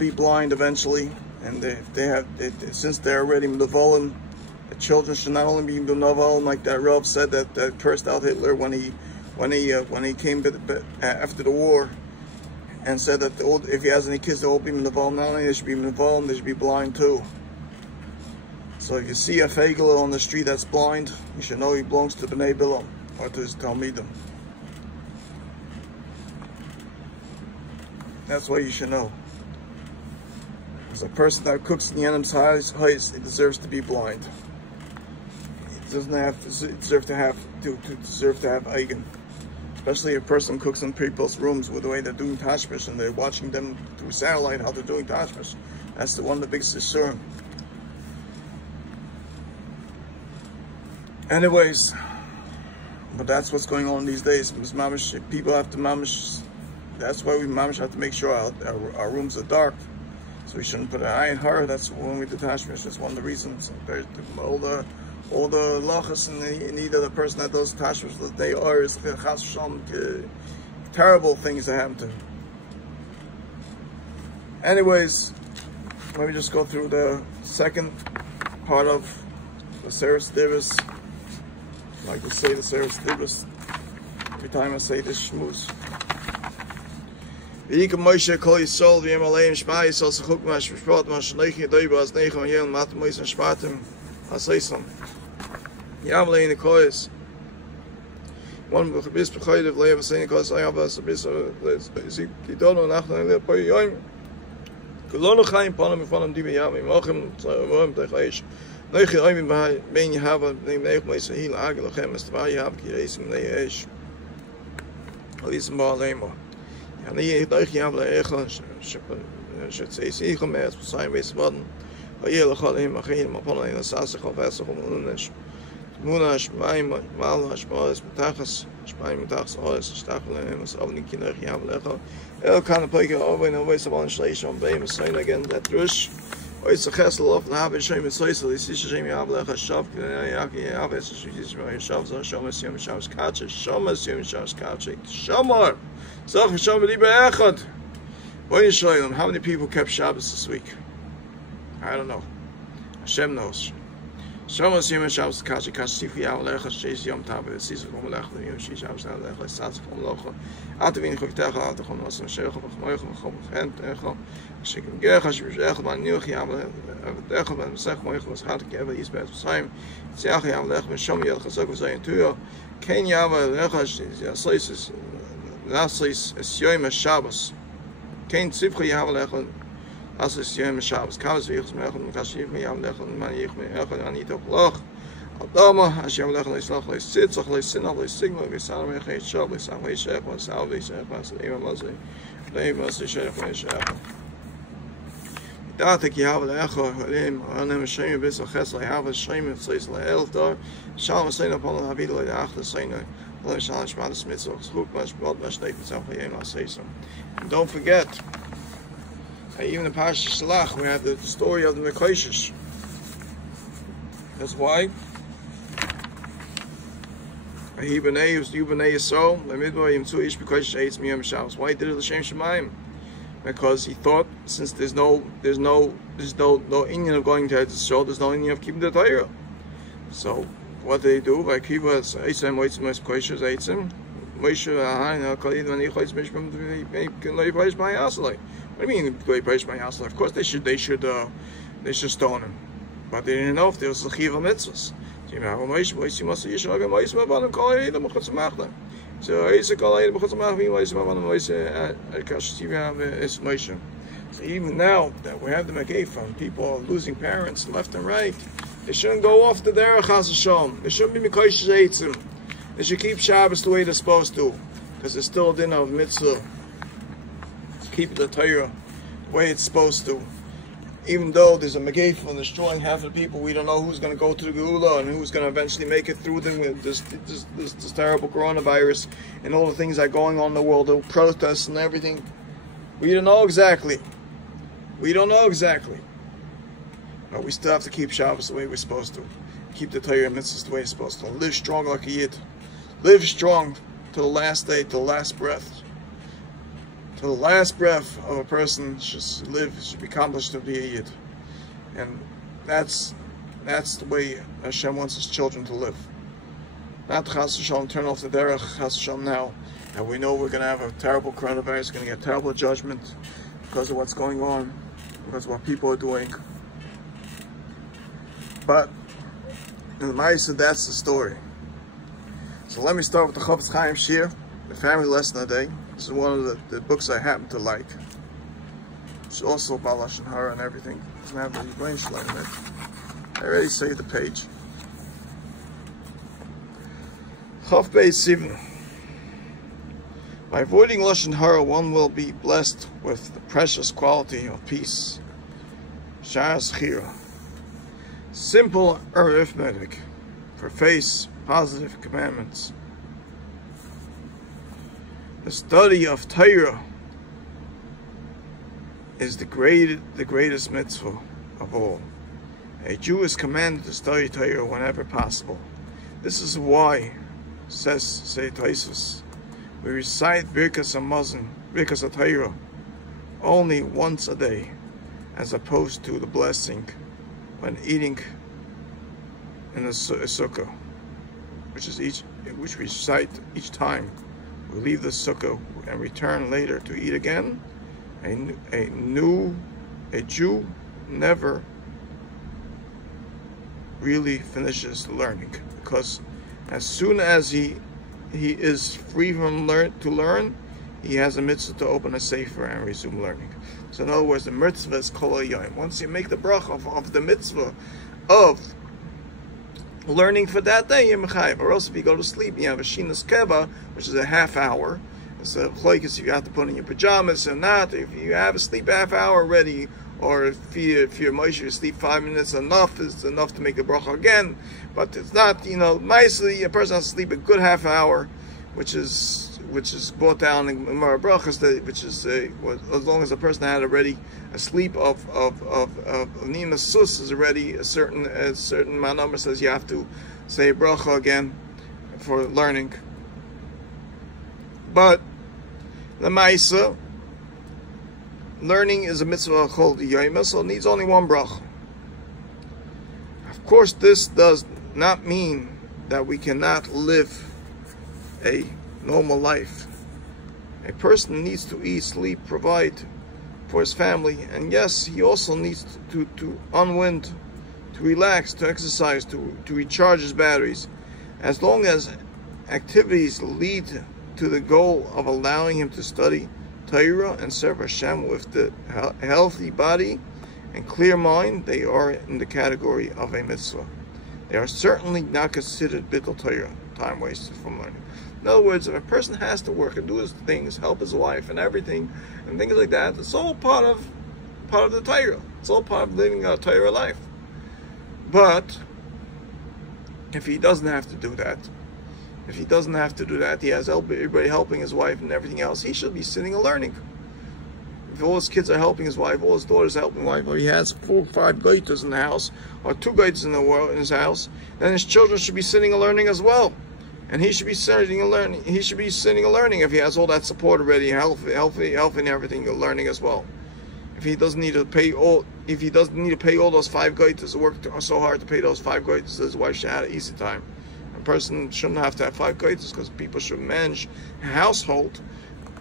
be blind eventually, and since they're already mevolim, the children should not only be mevolim, like that Rav said that cursed out Hitler when he came after the war, and said that if he has any kids, they'll all be mevolim. Not only they should be mevolim, they should be blind too. So if you see a fegel on the street that's blind, you should know he belongs to Bnei Bilam or to his Talmidim. That's what you should know. As a person that cooks in the enem's house, he deserves to be blind. He doesn't have to deserve to have eigen. Especially if a person cooks in people's rooms with the way they're doing tashmish and they're watching them through satellite how they're doing tashmish. That's one of the biggest isurim. Anyways, but that's what's going on these days. People have to mamish. That's why we mamish have to make sure our rooms are dark. So we shouldn't put an eye in her. That's when we do tashmish. That's one of the reasons. All the lachas in either the person that does tashmish that they are is chas v'shalom, terrible things that happen to him. Anyways, let me just go through the second part of the Seres Divis. I like to say the Seres Divis every time I say this shmuz. V'yikam Moshe kol Yisrael v'yem aleim shma Yisrael s'chuk ma shmishpat ma shneich yedoiba az neichem yel mat mois shmatim haseisam yam lein kois one bis bechaydev leim sein kois ayava bis kidono nachna le po yom kolono Chaim panem panem di yam mochem tzavim teichaish neich yom ben yehava neich mois hil agel lochem stva yav kireisim neish alism ba leimo. And he dacht ja wel ergens ze is gemerkt zijn wees worden heel gaan hem geen maar van een sasse gefestig om ons monas mijn malas maar tages mijn tages alles stapelen en ons al die kinderen ja wel kan een beetje over en wees van station bij me zijn again that rush is a castle of have shame so is shame ja wel geschaf ja es is maar schaf so schaf catch Shamar. So how many people kept Shabbos this week? I don't know. Hashem knows. Shabbos Yom Shabbos Kachi Kachi Yav Lecha Sheis Yom Tav Sis Vom Lech Yom Sheis Shabbos Lecha Sats Vom Locha Atavin Choktecha Atachon Wasam Shech V'Chmoich V'Chom V'Chent Echo Shekim Gerech Shech Man Nuch Yav Lecha Ben Sech Moich Was Hat Kever Yisbet V'Sayim Tziach Yav Lecha V'Shom Yel Chazok V'Zayin Tuyo Ken Yav Lecha Yasoisis Nasis Es Yom Shabbos Ken Tzivcha Yav Lecha As is Yom Shabbos, Kavas Vichs Mechon, Kashiv Yam Lechon, Manich Mechon, Anito Loch, Aldama, Hashem Lechon, Islach, Sitzach, Sinach, Sigma, Visan, Mechon, Shab, Sam, Shech, and Salvi, Shech, Eva Mosey, Dave Mosey, Shech, and Shech. Datik Yav Lecho, Halim, Anem Shem, Bis, Chesla, Yav, Shem, Says Eldar, Shalom, Sain upon the Havid, After Saina, Shalom, Shmad, Smith, Hook, Mash, Blood, Mash, David, Zafayim, say so. And don't forget, even in Parashat Shalach, we have the story of the Mekoshish. That's why. Why he did it L'Shem Shemaim? Because he thought, since there's no Indian of going to the show, there's no Indian of keeping the Torah. So what did they do? Like he was Eitzem Mekoshish Eitzem Moshe Ahain Khalid when he chayes Mishpam Leipayish Mayasalai. What do you mean Leipayish Mayasalai? Of course they should stone him, but they didn't know if there was a chiva mitzvahs. So you have a Moshe must Yishmael Moshe Mabanim Kol Eidim B'chutz Machna. So Eitzem Kol Eidim B'chutz Machna Moshe Mabanim Moshe Akash Tivyav is Moshe. So even now that we have the Megafon, people are losing parents left and right. They shouldn't go off the derech Chas Hashem. They shouldn't be Mekoshish Eitzem. They should keep Shabbos the way they're supposed to, because it's still a din of mitzvah. Keep the Torah the way it's supposed to. Even though there's a Megafon destroying half of the people, we don't know who's going to go to the Geula and who's going to eventually make it through this terrible coronavirus and all the things that are going on in the world, the protests and everything. We don't know exactly. We don't know exactly. But we still have to keep Shabbos the way we're supposed to. Keep the Torah and mitzvahs the way it's supposed to. Live strong like a Yid. Live strong to the last day, to the last breath. to the last breath of a person should be accomplished to be a Yid. And that's the way Hashem wants His children to live. Not Chas V'Shalom, turn off the derech Chas V'Shalom now, and we know we're going to have a terrible coronavirus, going to get terrible judgment because of what's going on, because of what people are doing. But in the Ma'aseh, that's the story. So let me start with the Chayim Shir, the family lesson of the day. This is one of the books I happen to like. It's also about Lashon Hara and everything. It doesn't have the Rebbeinu Shalom in it. I already saved the page. Chav Beis Sivan. By avoiding Lashon Hara, one will be blessed with the precious quality of peace. Sha'as Chira. Simple arithmetic for face positive commandments. The study of Torah is the greatest mitzvah of all. A Jew is commanded to study Torah whenever possible. This is why, says Tosfos, we recite Birkas HaMazon, Birkas HaTorah, only once a day, as opposed to the blessing when eating in the sukkah, which we recite each time we leave the sukkah and return later to eat again. A Jew never really finishes learning, because as soon as he is free from to learn, he has a mitzvah to open a sefer and resume learning. So in other words, the mitzvah is kol hayom. Once you make the bracha of the mitzvah of learning for that day, you're mechayev. Or else if you go to sleep and you have a shinas keva, which is a half hour, it's a chlokes if you have to put in your pajamas or not. If you have a sleep half hour already, or if you're Moshe, you sleep 5 minutes enough, is enough to make the bracha again. But it's not, mostly a person has to sleep a good half hour, which is brought down in Gemara Brachas, which is as long as a person had already a sleep of Nima Sus is already a certain number says you have to say bracha again for learning. But the Ma'aseh, learning is a mitzvah called Yom, so it needs only one bracha. Of course, this does not mean that we cannot live a normal life. A person needs to eat, sleep, provide for his family, and yes, he also needs to unwind, to relax, to exercise, to recharge his batteries. As long as activities lead to the goal of allowing him to study Torah and serve Hashem with the healthy body and clear mind, they are in the category of a mitzvah. They are certainly not considered bittul Torah, time wasted from learning. In other words, if a person has to work and do his things, help his wife and everything, and things like that, it's all part of the Torah. It's all part of living a Torah life. But if he doesn't have to do that, he has everybody helping his wife and everything else, he should be sitting and learning. If all his kids are helping his wife, all his daughters are helping his wife, or he has 4 or 5 goitas in the house, or 2 goitas in his house, then his children should be sitting and learning as well. And he should be sitting and learning. He should be sitting and learning if he has all that support already, healthy and everything, learning as well. If he doesn't need to pay all those 5 goitas, work so hard to pay those 5 goitas, his wife should have an easy time. A person shouldn't have to have 5 goitas, because people should manage a household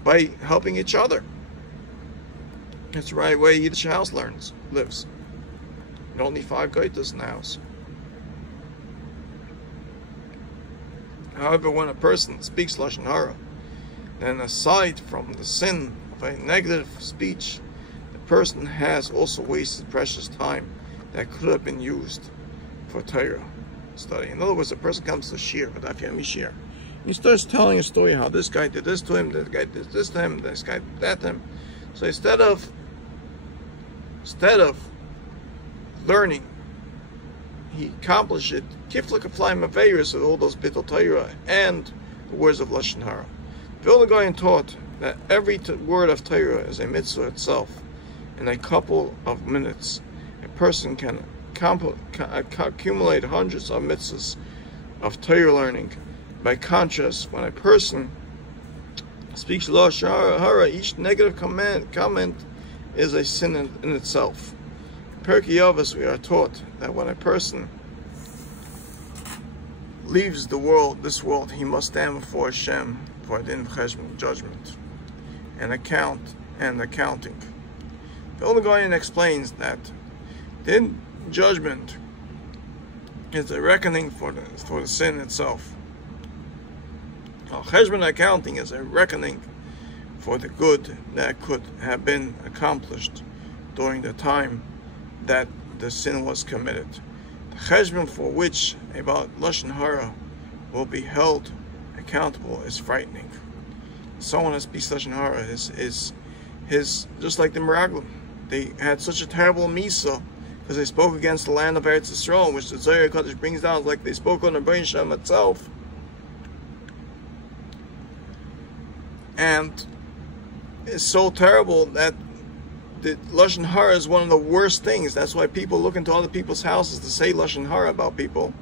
by helping each other. That's the right way each house lives. You don't need 5 goitas in the house. However, when a person speaks Lashon Hara, then aside from the sin of a negative speech, the person has also wasted precious time that could have been used for Torah study. In other words, a person comes to Shir, but Daf Yomi Shir, and he starts telling a story how this guy did this to him, this guy did this to him, this guy did that to him. So instead of learning, he accomplished it kiflik aflayim aveiros with all those bittul Torah and the words of Lashon Hara. Vilna Gaon taught that every word of Torah is a mitzvah itself. In a couple of minutes, a person can accumulate hundreds of mitzvahs of Torah learning. By contrast, when a person speaks lashon hara, each negative comment is a sin in itself. In Pirkei Avos, we are taught that when a person leaves this world, he must stand before Hashem for din cheshbon, judgment, and accounting. The Vilna Gaon explains that din judgment is a reckoning for the sin itself. Cheshbon accounting is a reckoning for the good that could have been accomplished during the time that the sin was committed. The cheshbon for which about lashon hara will be held accountable is frightening. Someone that speaks lashon hara is just like the Meraglim. They had such a terrible misa because they spoke against the land of Eretz Yisrael, which the Zohar Kodesh brings down, like they spoke on the Bein Shem itself. And it's so terrible that the lashon hara is one of the worst things. That's why people look into other people's houses to say lashon hara about people,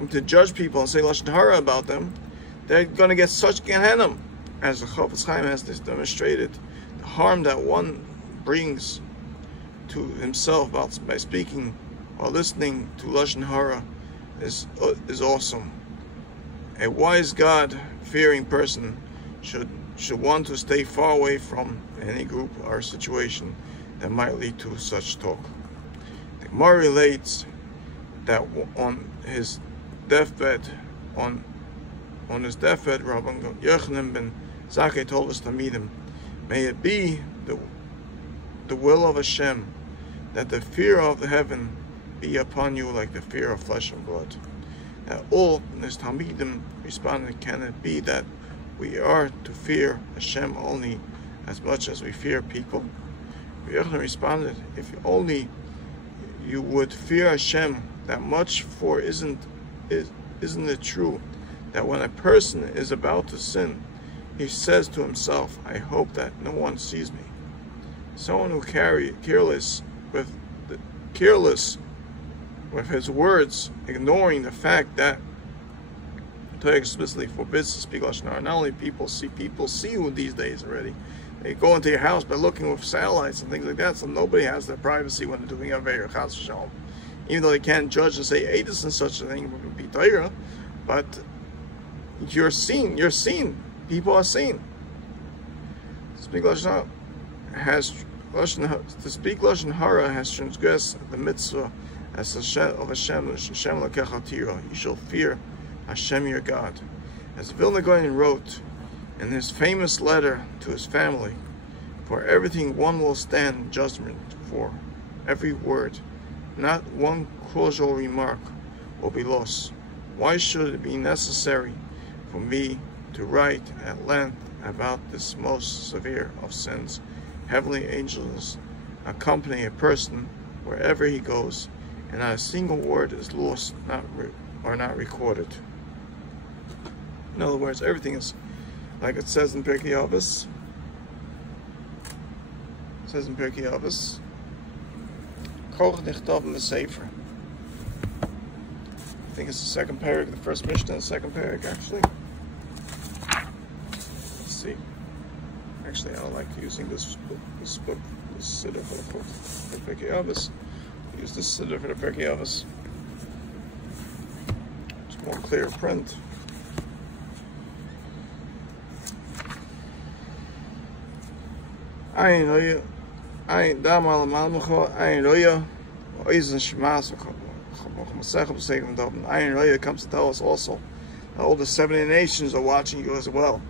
and to judge people and say lashon hara about them. They're going to get such Gehenna, as the Chaim has demonstrated. The harm that one brings to himself by speaking or listening to lashon hara is awesome. A wise, God-fearing person should want to stay far away from any group or situation that might lead to such talk. The Gemara relates that on his deathbed, Rabbi Yochanan ben Zakkai told us to meet him. May it be the will of Hashem that the fear of the heaven be upon you like the fear of flesh and blood. That all his Talmidim responded, can it be that we are to fear Hashem only as much as we fear people? Rabbi Yochanan responded, if only you would fear Hashem that much, for isn't it true that when a person is about to sin, he says to himself, I hope that no one sees me. Someone who careless with his words, ignoring the fact that Torah explicitly forbids to speak lashon hara. Not only people see you these days already. They go into your house by looking with satellites and things like that, so nobody has their privacy when they're doing Aveira Chas v'Shalom. Even though they can't judge and say, hey, this and such a thing would be Torah, but you're seen. People are seen. To speak lashon hara has transgressed the mitzvah as of Hashem lekecha tira. You shall fear Hashem your God. As Vilna Gaon wrote in his famous letter to his family, for everything one will stand judgment for, every word, not one casual remark will be lost. Why should it be necessary for me to write at length about this most severe of sins? Heavenly angels accompany a person wherever he goes, and not a single word is lost or not recorded. In other words, everything is like it says in Pirkei Avos. It says in Pirkei Avos, Koch nichtav v'sefer. I think it's the second paragraph, the first Mishnah, the second paragraph actually. Let's see. Actually, I don't like using this book, this siddur for the Pirkei Avos. Use this siddur for the Pirkei Avos. It's more clear print. Ayin roya, ayin dam al malmucho, ayin roya, oizen shmas Ayin roya comes to tell us also that all the 70 nations are watching you as well.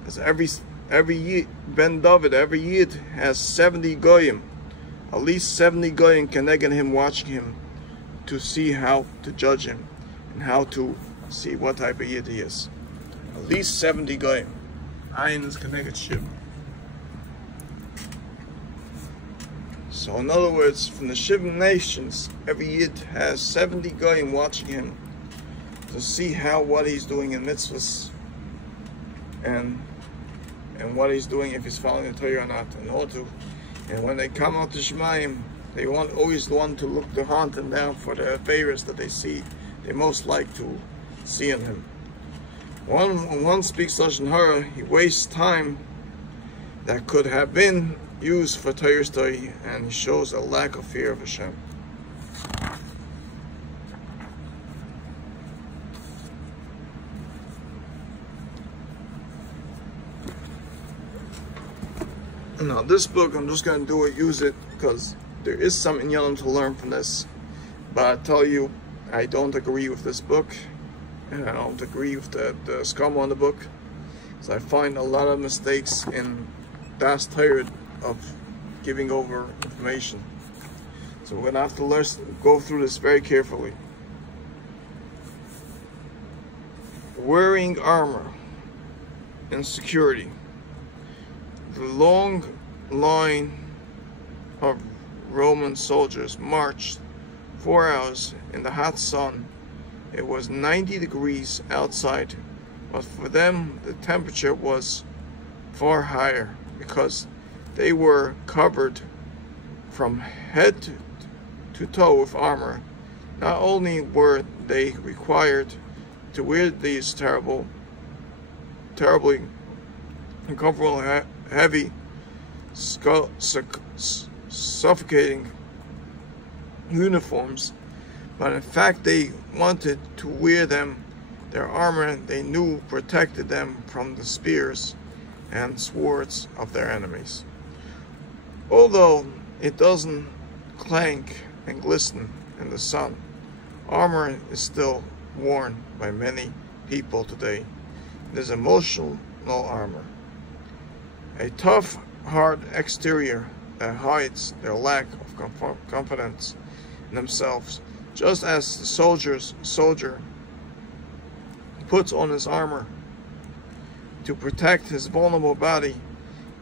Because every Yid, Ben David, every Yid has 70 goyim. At least 70 goyim connecting him, watching him, to see how to judge him and how to see what type of Yid he is. At least 70 goyim. Ayin is connected ship. So in other words, from the Shivan nations, every Yid has 70 goyim watching him to see what he's doing in mitzvahs and what he's doing, if he's following the Torah or not, in order to. And when they come out to Shemayim, they always want to look to hunt him down for the favors that they most like to see in him. When one speaks Lashon Hara, he wastes time that could have been used for Torah study, and he shows a lack of fear of Hashem. Now this book, I'm just going to use it because there is some inyanim to learn from this. But I tell you, I don't agree with this book, and I don't agree with the skama on the book, because I find a lot of mistakes in das Torah of giving over information. So we're going to have to go through this very carefully. Wearing armor and security. The long line of Roman soldiers marched 4 hours in the hot sun. It was 90 degrees outside, but for them the temperature was far higher because they were covered from head to toe with armor. Not only were they required to wear these terribly uncomfortable, heavy, suffocating uniforms, but in fact they wanted to wear their armor they knew protected them from the spears and swords of their enemies. Although it doesn't clank and glisten in the sun, armor is still worn by many people today. It is emotional armor. A tough, hard exterior that hides their lack of confidence in themselves, just as the soldier puts on his armor to protect his vulnerable body.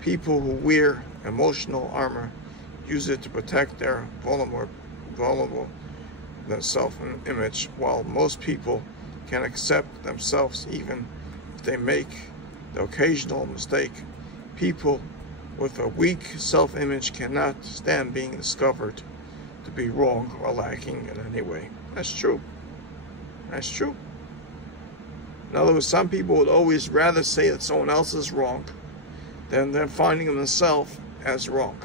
People who wear emotional armor use it to protect their vulnerable self-image, while most people can accept themselves even if they make the occasional mistake. People with a weak self-image cannot stand being discovered to be wrong or lacking in any way. That's true. That's true. In other words, some people would always rather say that someone else is wrong than they're finding themselves as wrong.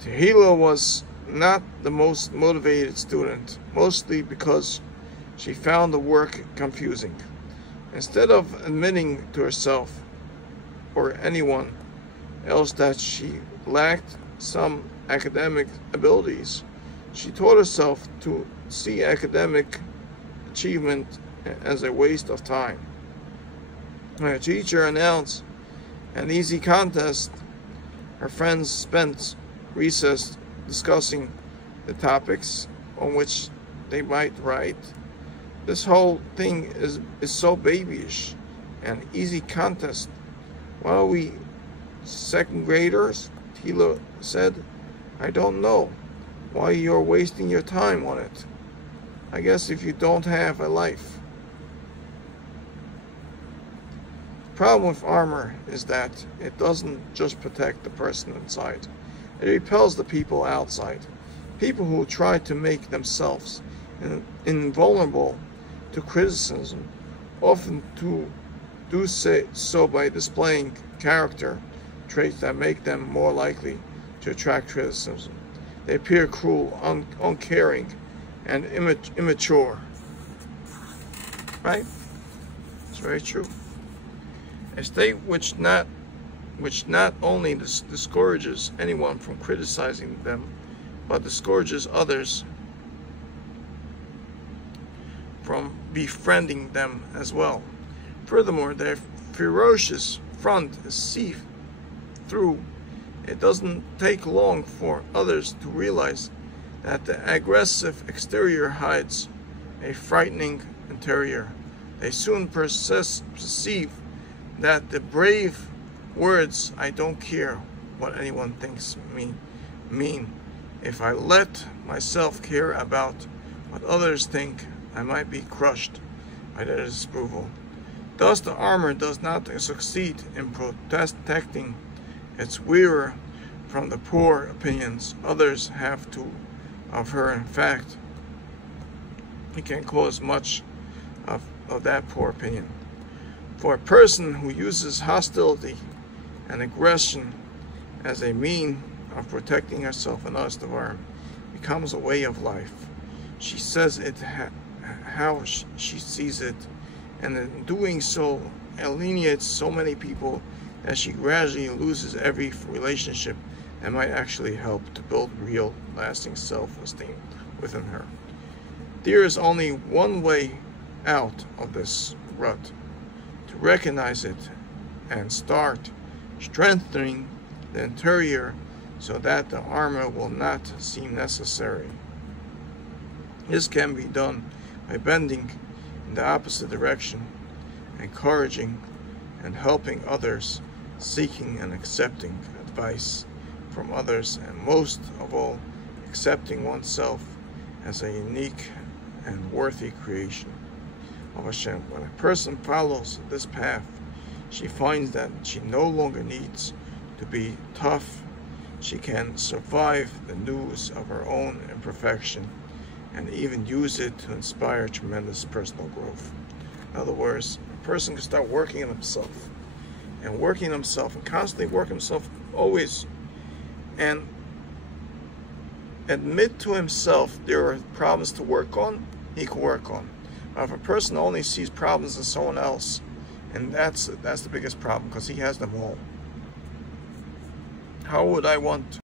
Tehillah was not the most motivated student, mostly because she found the work confusing. Instead of admitting to herself or anyone else that she lacked some academic abilities, she taught herself to see academic achievement as a waste of time. When her teacher announced an easy contest, her friends spent recess discussing the topics on which they might write. This whole thing is so babyish. An easy contest. Why are we second graders? Tila said. I don't know why you're wasting your time on it. I guess if you don't have a life. The problem with armor is that it doesn't just protect the person inside. It repels the people outside. People who try to make themselves invulnerable to criticism often do so by displaying character traits that make them more likely to attract criticism. They appear cruel, uncaring, and immature. Right? It's very true. A state which not only discourages anyone from criticizing them, but discourages others from befriending them as well. Furthermore, their ferocious front is see-through. It doesn't take long for others to realize that the aggressive exterior hides a frightening interior. They soon perceive that the brave words, "I don't care what anyone thinks me," mean. If I let myself care about what others think, I might be crushed by their disapproval. Thus, the armor does not succeed in protecting its wearer from the poor opinions others have of her. In fact, it can cause much of that poor opinion. For a person who uses hostility and aggression as a mean of protecting herself and others, the harm becomes a way of life. She says it how she sees it, and in doing so alienates so many people that she gradually loses every relationship that might actually help to build real, lasting self-esteem within her. There is only one way out of this rut: to recognize it and start strengthening the interior so that the armor will not seem necessary. This can be done by bending in the opposite direction, encouraging and helping others, seeking and accepting advice from others, and most of all, accepting oneself as a unique and worthy creation of Hashem. When a person follows this path, she finds that she no longer needs to be tough. She can survive the news of her own imperfection and even use it to inspire tremendous personal growth. In other words, a person can start working on himself and constantly working himself always, and admit to himself there are problems to work on, he can work on. If a person only sees problems in someone else, and that's the biggest problem, because he has them all. How would I want